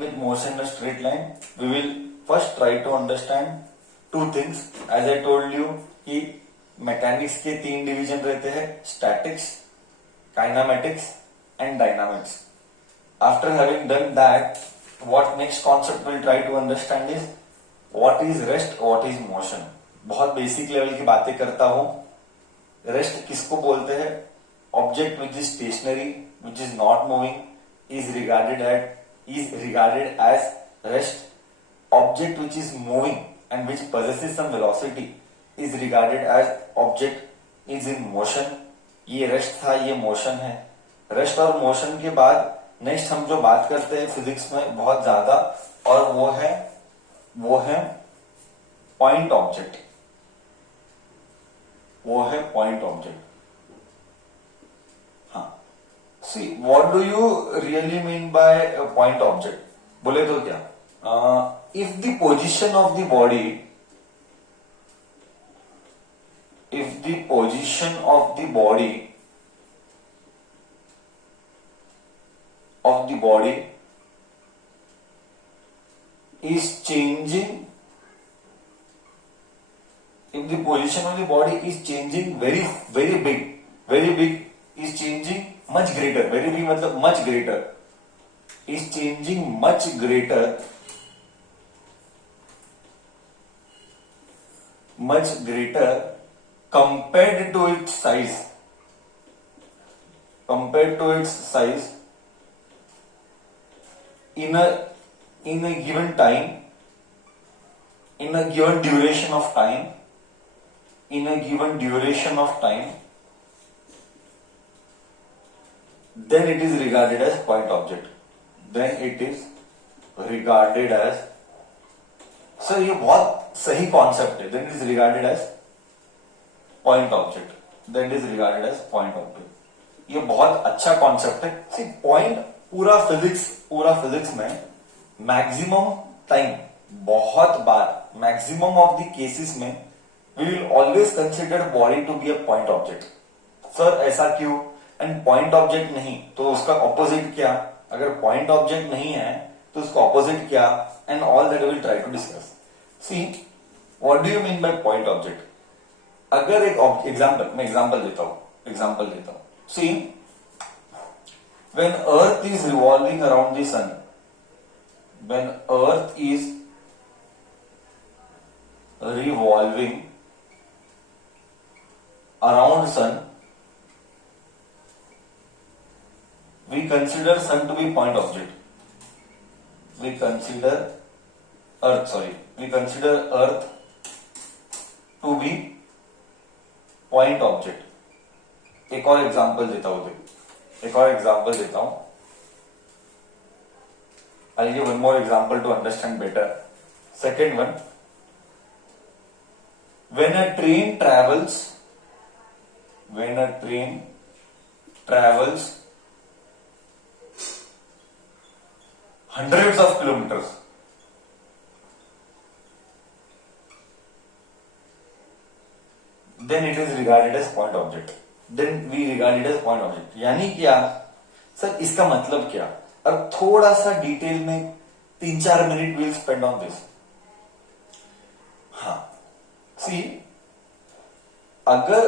with motion in a straight line, we will first try to understand two things. As I told you कि mechanics के तीन division रहते हैं, statics, kinematics and dynamics. After having done that, what next concept we'll try to understand is what is rest, what is motion. बहुत basic level की बातें करता हूं. रेस्ट किसको बोलते हैं? Object which is stationary, which is not moving, is regarded as rest. Object which is moving and which possesses some velocity is regarded as object is in motion. ये rest था, ये मोशन है. Rest और motion के बाद next हम जो बात करते हैं फिजिक्स में बहुत ज्यादा, और वो है पॉइंट ऑब्जेक्ट. वो है point object. See, what do you really mean by a point object? बोले तो क्या? If the position of the body is changing, if the position of the body is changing very big is changing much greater, very big मतलब much greater, is changing much greater compared to its size in a given time, in a given duration of time, then it is regarded as point object. Sir ये बहुत सही concept है. Then it is regarded as point object. ये बहुत अच्छा concept है. See point पूरा physics में मैक्सिमम टाइम, बहुत बार, मैक्सिमम ऑफ द केसेस में we will always consider body to be a point object. Sir ऐसा क्यों? एंड पॉइंट ऑब्जेक्ट नहीं तो उसका ऑपोजिट क्या? अगर पॉइंट ऑब्जेक्ट नहीं है तो उसका ऑपोजिट क्या? And all that will try to discuss. See what do you mean by point object? अगर एक एग्जांपल देता हूं. See when earth is revolving around the sun, when earth is revolving around sun, we consider sun to be point object. We consider earth to be point object. एक और example देता हूं. I'll give one more example to understand better. Second one, when a train travels hundreds of kilometers, then it is regarded as point object. यानी क्या? Sir इसका मतलब क्या? अब थोड़ा सा डिटेल में 3-4 minute will spend on this. हाँ, सी अगर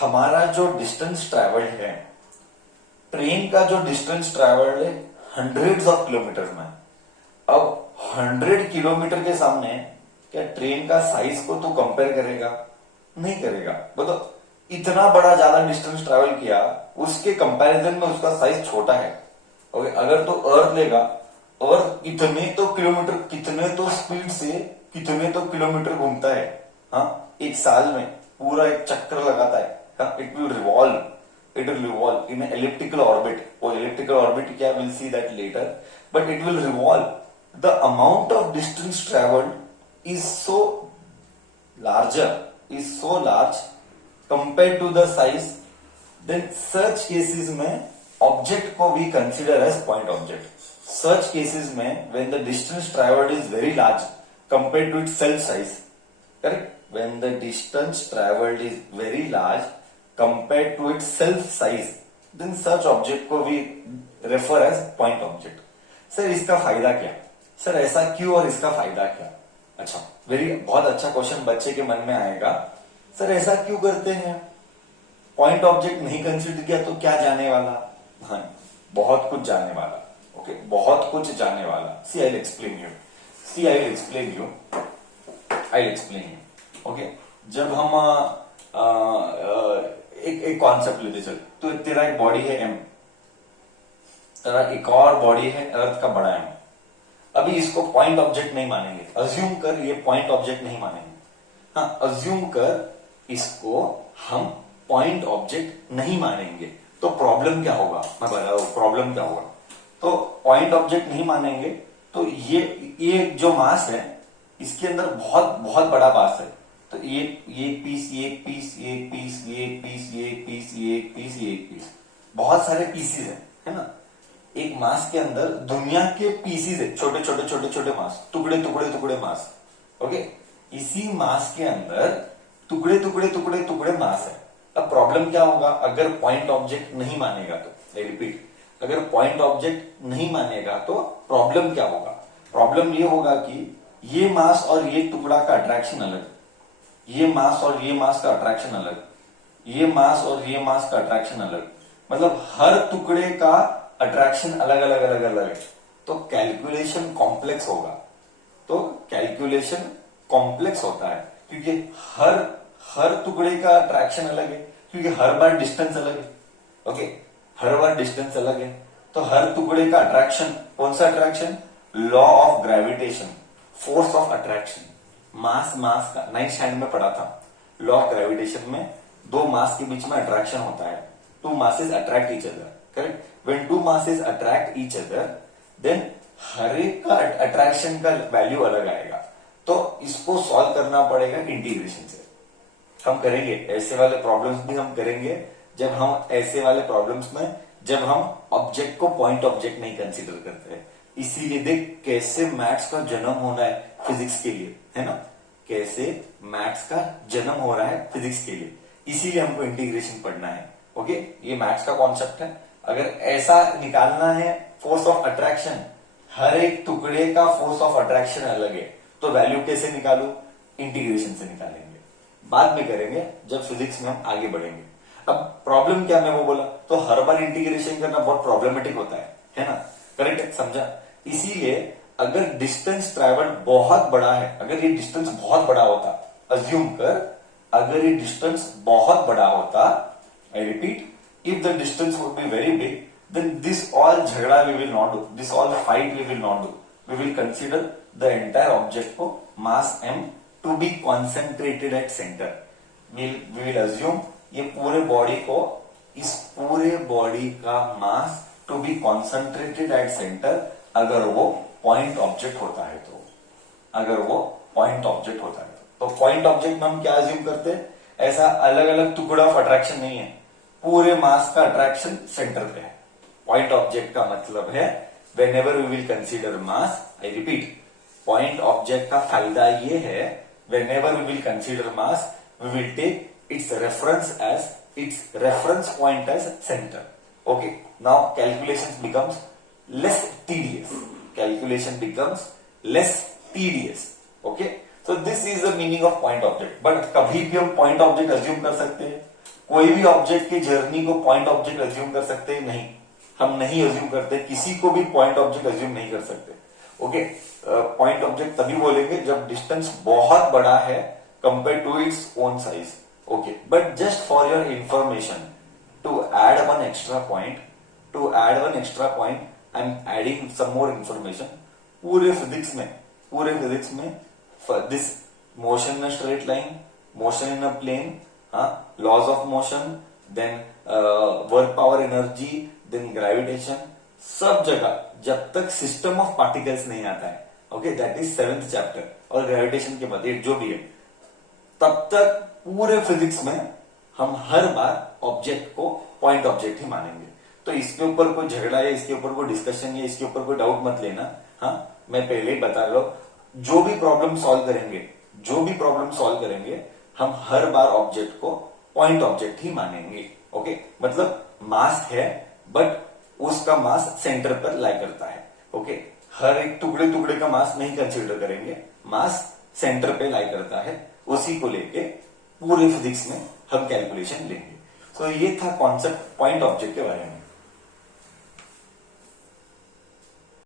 हमारा जो डिस्टेंस ट्रेवल्ड है, ट्रेन का जो डिस्टेंस ट्रेवल्ड है हंड्रेड्स ऑफ किलोमीटर में, अब 100 किलोमीटर के सामने क्या ट्रेन का साइज को तो कंपेयर करेगा? नहीं करेगा. मतलब इतना बड़ा ज्यादा डिस्टेंस ट्रैवल किया, उसके कंपैरिजन में उसका साइज छोटा है. ओके, अगर तो अर्थ लेगा, अर्थ कितने तो किलोमीटर, कितने तो स्पीड से कितने तो किलोमीटर घूमता है. हाँ, एक साल में पूरा एक चक्कर लगाता है. हाँ, it will revolve in an elliptical orbit. वो elliptical orbit क्या? We'll see that later. But it will revolve. The amount of distance traveled is so large compared to the size. Then such cases में object को we consider as point object. Such cases में when the distance traveled is very large compared to its self size. Correct? When the distance traveled is very large compared to its self size, then such object को we refer as point object. Sir इसका फायदा क्या, sir ऐसा क्यों और इसका फायदा क्या। अच्छा, बहुत अच्छा क्वेश्चन बच्चे के मन में आएगा, सर ऐसा क्यों करते हैं, पॉइंट ऑब्जेक्ट नहीं कंसीडर किया तो क्या जाने वाला। हाँ, बहुत कुछ जाने वाला। ओके, बहुत कुछ जाने वाला। See I explain you, see I explain you, I explain you. Okay, जब हम एक कॉन्सेप्ट लेते चल, तो तेरा एक बॉडी है एम, तेरा एक और बॉडी है अर्थ का बड़ा एम। अभी इसको पॉइंट ऑब्जेक्ट नहीं मानेंगे, अज्यूम कर ये पॉइंट ऑब्जेक्ट नहीं मानेंगे। हाँ, अज्यूम कर इसको हम पॉइंट ऑब्जेक्ट नहीं मानेंगे, तो प्रॉब्लम क्या होगा, मैं बता रहा हूं प्रॉब्लम क्या होगा। तो पॉइंट ऑब्जेक्ट नहीं मानेंगे तो ये जो मास है इसके अंदर बहुत बहुत बड़ा मास है। तो ये एक पीस, ये एक पीस, ये एक पीस, ये एक पीस, ये एक पीस, ये एक पीस, ये एक पीस, बहुत सारे पीसीज है ना। एक मास के अंदर दुनिया के पीसीज है, छोटे छोटे छोटे छोटे मास, टुकड़े टुकड़े टुकड़े मास। ओके, इसी मास के अंदर टुकड़े टुकड़े टुकड़े टुकड़े मास है। अब प्रॉब्लम क्या होगा, अगर पॉइंट ऑब्जेक्ट नहीं मानेगा तो, आई रिपीट, अगर पॉइंट ऑब्जेक्ट नहीं मानेगा तो प्रॉब्लम क्या होगा। प्रॉब्लम ये होगा कि ये मास और ये टुकड़ा का अट्रैक्शन अलग, ये मास और ये मास का अट्रैक्शन अलग, ये मास और ये मास का अट्रैक्शन अलग, मतलब हर टुकड़े का अट्रैक्शन अलग अलग अलग अलग है। तो कैलकुलेशन कॉम्प्लेक्स होगा, तो कैलकुलेशन कॉम्प्लेक्स होता है क्योंकि हर टुकड़े का अट्रैक्शन अलग है, क्योंकि हर बार डिस्टेंस अलग है। ओके, हर बार डिस्टेंस अलग है, तो हर टुकड़े का अट्रैक्शन, कौन सा attraction, law of gravitation, force of attraction, mass mass का नाइन्थ स्टैंडर्ड में पढ़ा था। लॉ ऑफ ग्रेविटेशन में दो मास के बीच में अट्रैक्शन होता है, two masses attract each other, correct. When two masses attract each other, then हर एक का अट्रैक्शन का वैल्यू अलग आएगा। तो इसको सॉल्व करना पड़ेगा इंटीग्रेशन से। हम करेंगे ऐसे वाले प्रॉब्लम्स भी हम करेंगे, जब हम ऐसे वाले प्रॉब्लम्स में जब हम ऑब्जेक्ट को पॉइंट ऑब्जेक्ट नहीं कंसीडर करते हैं। इसीलिए देख कैसे मैथ्स का जन्म होना है फिजिक्स के लिए, है ना, कैसे मैथ्स का जन्म हो रहा है फिजिक्स के लिए, इसीलिए हमको इंटीग्रेशन पढ़ना है। ओके, ये मैथ्स का कॉन्सेप्ट है। अगर ऐसा निकालना है फोर्स ऑफ अट्रैक्शन, हर एक टुकड़े का फोर्स ऑफ अट्रैक्शन अलग है, तो वैल्यू कैसे निकालू, इंटीग्रेशन से निकालेंगे, बाद में करेंगे जब फिजिक्स में हम आगे बढ़ेंगे। अब प्रॉब्लम क्या, मैं वो बोला, तो हर बार इंटीग्रेशन करना बहुत प्रॉब्लमेटिक होता है ना, करेक्ट है, समझा। इसीलिए अगर डिस्टेंस ट्रैवल्ड बहुत बड़ा है, अगर ये डिस्टेंस बहुत बड़ा होता, अज्यूम कर अगर ये डिस्टेंस बहुत बड़ा होता, I repeat, if the distance would be very big, then this all jhagda we will not do, this all fight we will not do. We will consider the entire object को mass m to be concentrated at center. We will assume ये पूरे body को, इस पूरे body का mass to be concentrated at centre, अगर वो point object होता है तो, अगर वो पॉइंट ऑब्जेक्ट होता है तो पॉइंट ऑब्जेक्ट में हम क्या अज्यूम करते हैं, ऐसा अलग अलग टुकड़ा ऑफ अट्रैक्शन नहीं है, पूरे मास का अट्रैक्शन सेंटर पे है। पॉइंट ऑब्जेक्ट का मतलब है whenever we will consider mass, I repeat, point object का फायदा ये है, whenever we will consider mass, we will take its reference point as center. Okay, now calculations becomes less tedious. Calculation becomes less tedious. Okay, so this is the meaning of point object. But कभी भी हम point object assume कर सकते हैं, कोई भी object की journey को पॉइंट ऑब्जेक्ट अज्यूम कर सकते हैं, नहीं, हम नहीं अज्यूम करते, किसी को भी पॉइंट ऑब्जेक्ट अज्यूम नहीं कर सकते। ओके, पॉइंट ऑब्जेक्ट तभी बोलेंगे जब डिस्टेंस बहुत बड़ा है compare to its own size. Okay, but just for your information, to add one extra point, I am adding some more information. पूरे फिजिक्स में this motion in a straight line, motion in a plane, laws of motion, then work power energy, then gravitation, सब जगह जब तक system of particles नहीं आता है, okay, that is 7th chapter, और ग्रेविटेशन के बाद एक जो भी है, तब तक पूरे फिजिक्स में हम हर बार ऑब्जेक्ट को पॉइंट ऑब्जेक्ट ही मानेंगे। तो इसके ऊपर कोई झगड़ा है, इसके ऊपर कोई डिस्कशन है, इसके ऊपर कोई डाउट मत लेना। हाँ, मैं पहले ही बता रहा हूं, जो भी प्रॉब्लम सॉल्व करेंगे हम हर बार ऑब्जेक्ट को पॉइंट ऑब्जेक्ट ही मानेंगे। ओके, मतलब मास है बट उसका मास सेंटर पर लाई करता है, ओके, हर एक टुकड़े टुकड़े का मास नहीं कंसीडर करेंगे, मास सेंटर पे लाई करता है, उसी को लेके पूरे फिजिक्स में हम कैलकुलेशन लेंगे। तो ये था कॉन्सेप्ट पॉइंट ऑब्जेक्ट के बारे में।